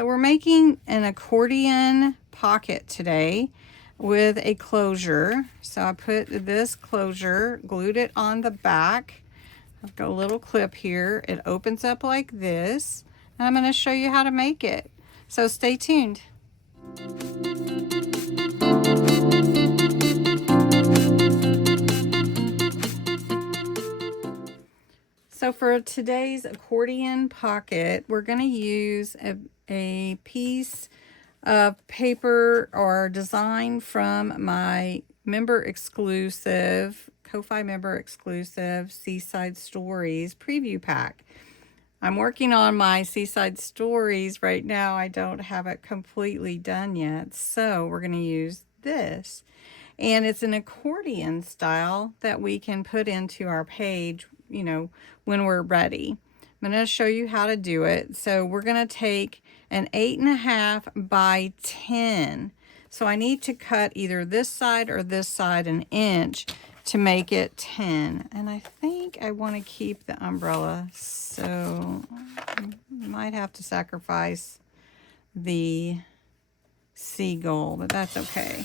So we're making an accordion pocket today with a closure. So I put this closure, glued it on the back. I've got a little clip here. It opens up like this, and I'm going to show you how to make it. So stay tuned. So for today's accordion pocket, we're going to use a piece of paper or design from my member exclusive, Ko-Fi member exclusive Seaside Stories preview pack. I'm working on my Seaside Stories right now. I don't have it completely done yet, so we're going to use this. And it's an accordion style that we can put into our page, you know, when we're ready. I'm going to show you how to do it. So we're going to take an 8.5 by 10. So I need to cut either this side or this side an inch to make it 10. And I think I want to keep the umbrella, so I might have to sacrifice the seagull, but that's okay.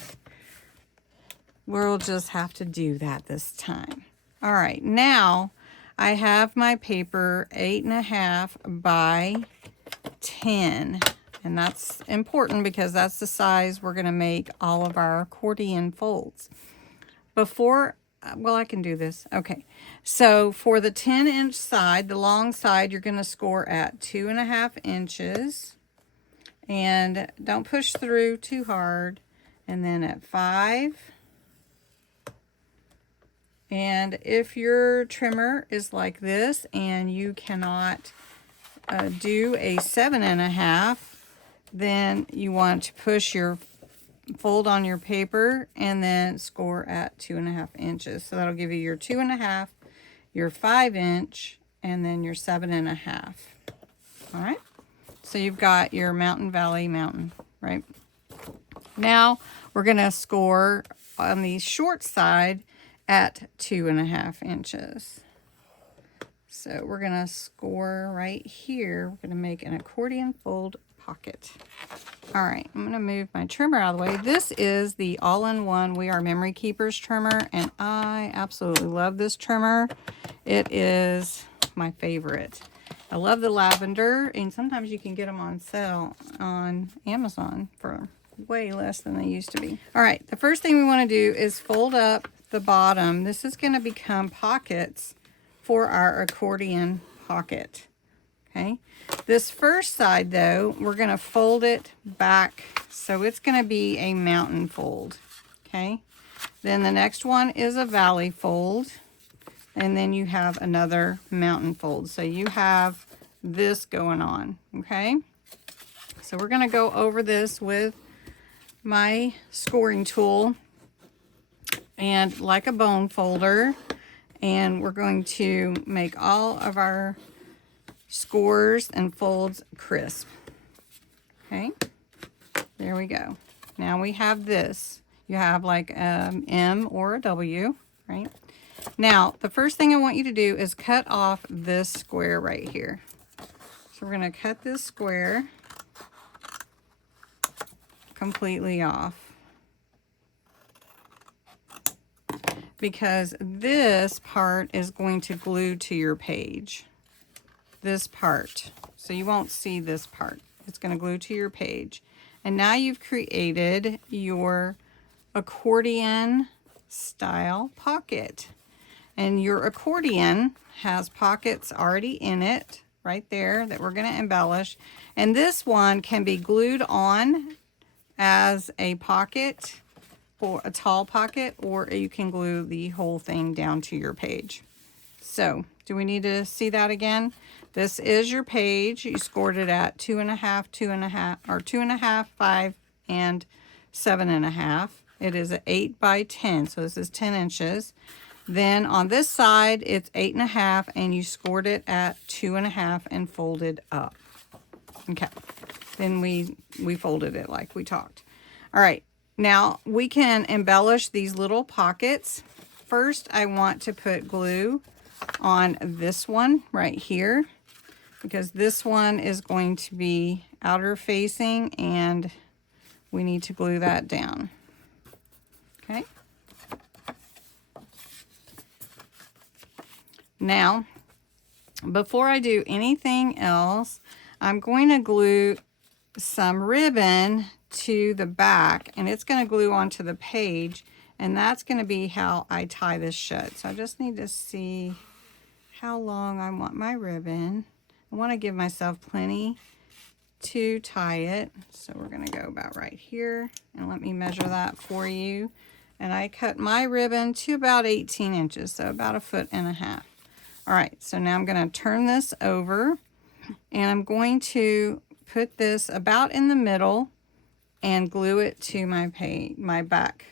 We'll just have to do that this time. All right, now I have my paper 8.5 by 10, and that's important because that's the size we're going to make all of our accordion folds. Well, I can do this. Okay, so for the 10-inch side, the long side, you're going to score at 2.5 inches, and don't push through too hard. And then at 5. And if your trimmer is like this and you cannot do a 7.5, then you want to push your fold on your paper and then score at 2.5 inches. So that'll give you your 2.5, your 5-inch, and then your 7.5. All right. So you've got your mountain, valley, mountain, right? Now we're going to score on the short side at 2.5 inches. So we're going to score right here. We're going to make an accordion fold pocket. All right, I'm going to move my trimmer out of the way. This is the all-in-one We Are Memory Keepers trimmer, and I absolutely love this trimmer. It is my favorite. I love the lavender, and sometimes you can get them on sale on Amazon for way less than they used to be. All right, the first thing we want to do is fold up the bottom. This is going to become pockets for our accordion pocket. Okay, this first side though, we're going to fold it back, so it's going to be a mountain fold. Okay, then the next one is a valley fold, and then you have another mountain fold. So you have this going on. Okay, so we're going to go over this with my scoring tool and like a bone folder, and we're going to make all of our scores and folds crisp. Okay, there we go. Now we have this. You have like an M or a W, right? Now the first thing I want you to do is cut off this square right here. So we're going to cut this square completely off, because this part is going to glue to your page. This part, so you won't see this part. It's going to glue to your page. And now you've created your accordion style pocket, and your accordion has pockets already in it right there that we're going to embellish, and this one can be glued on as a pocket, or a tall pocket, or you can glue the whole thing down to your page. So do we need to see that again? This is your page. You scored it at 2.5, 2.5, or 2.5, 5, and 7.5. It is an 8 by 10, so this is 10 inches. Then on this side, it's 8.5, and you scored it at 2.5 and folded up. Okay, then we folded it like we talked. All right, now we can embellish these little pockets. First, I want to put glue on this one right here. because this one is going to be outer facing and we need to glue that down. Okay. Now, before I do anything else, I'm going to glue some ribbon to the back, and it's going to glue onto the page, and that's going to be how I tie this shut. So I just need to see how long I want my ribbon. I want to give myself plenty to tie it. So we're going to go about right here, and let me measure that for you. And I cut my ribbon to about 18 inches, so about 1.5 feet. All right, so now I'm going to turn this over, and I'm going to put this about in the middle and glue it to my back,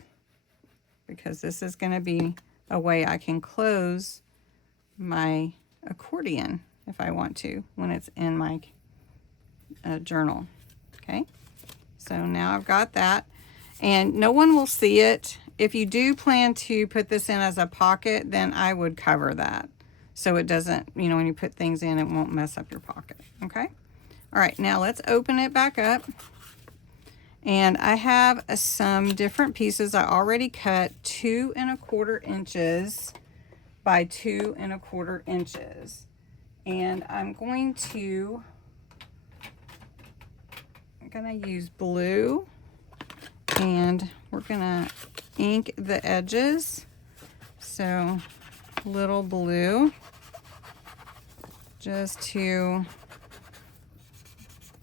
because this is going to be a way I can close my accordion if I want to when it's in my journal. Okay, so now I've got that, and no one will see it. If you do plan to put this in as a pocket, then I would cover that so it doesn't, you know, when you put things in, it won't mess up your pocket. Okay, all right, now let's open it back up. And I have some different pieces. I already cut 2 1/4 inches by 2 1/4 inches. And I'm going to use blue, and we're gonna ink the edges. So little blue, just to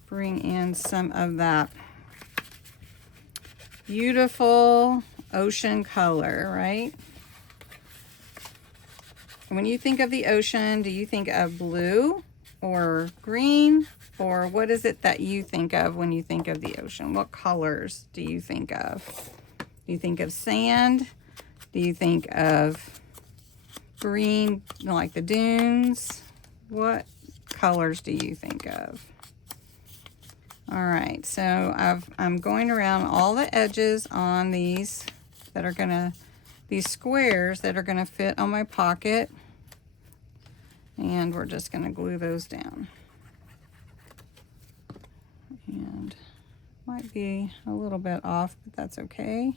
bring in some of that beautiful ocean color, right? When you think of the ocean, do you think of blue or green, or what is it that you think of when you think of the ocean? What colors do you think of? Do you think of sand? Do you think of green, like the dunes? What colors do you think of? All right, so I'm going around all the edges on these that are gonna, these squares that are gonna fit on my pocket, and we're just gonna glue those down. And might be a little bit off, but that's okay.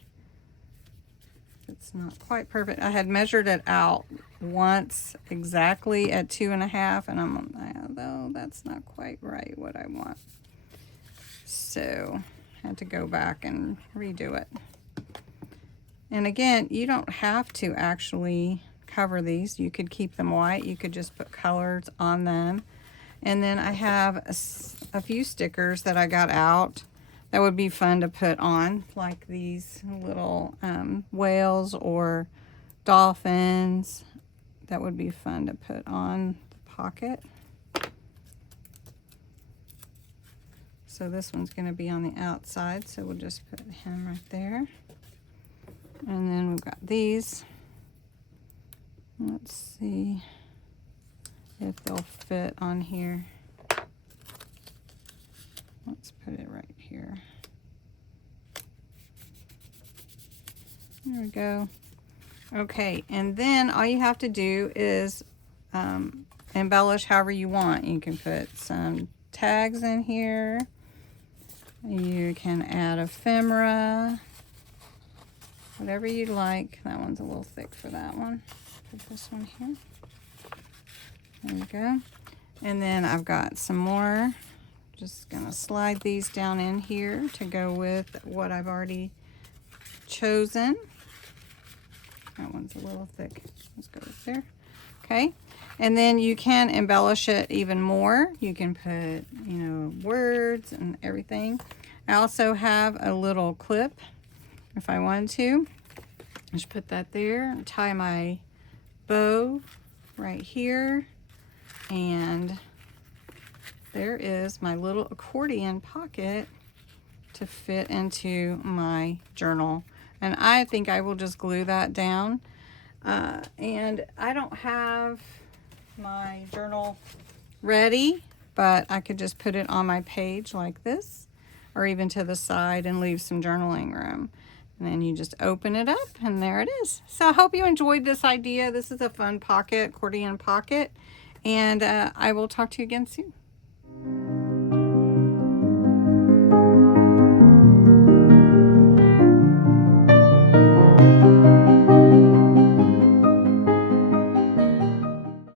It's not quite perfect. I had measured it out once exactly at 2.5, and though that's not quite right what I want. So I had to go back and redo it. And again, you don't have to actually cover these. You could keep them white. You could just put colors on them. And then I have a few stickers that I got out that would be fun to put on, like these little whales or dolphins. That would be fun to put on the pocket. So this one's going to be on the outside, so we'll just put him right there. And then we've got these. Let's see if they'll fit on here. Let's put it right here. There we go. Okay, and then all you have to do is embellish however you want. You can put some tags in here. You can add ephemera, whatever you like. That one's a little thick for that one. Put this one here. There we go. And then I've got some more. Just gonna slide these down in here to go with what I've already chosen. That one's a little thick. Let's go right there. Okay. And then you can embellish it even more. You can put, you know, words and everything. I also have a little clip if I wanted to. Just put that there, tie my bow right here, and there is my little accordion pocket to fit into my journal. And I think I will just glue that down. And I don't have my journal ready, but I could just put it on my page like this, or even to the side, and leave some journaling room. And then you just open it up, and there it is. So I hope you enjoyed this idea. This is a fun pocket, accordion pocket, and I will talk to you again soon.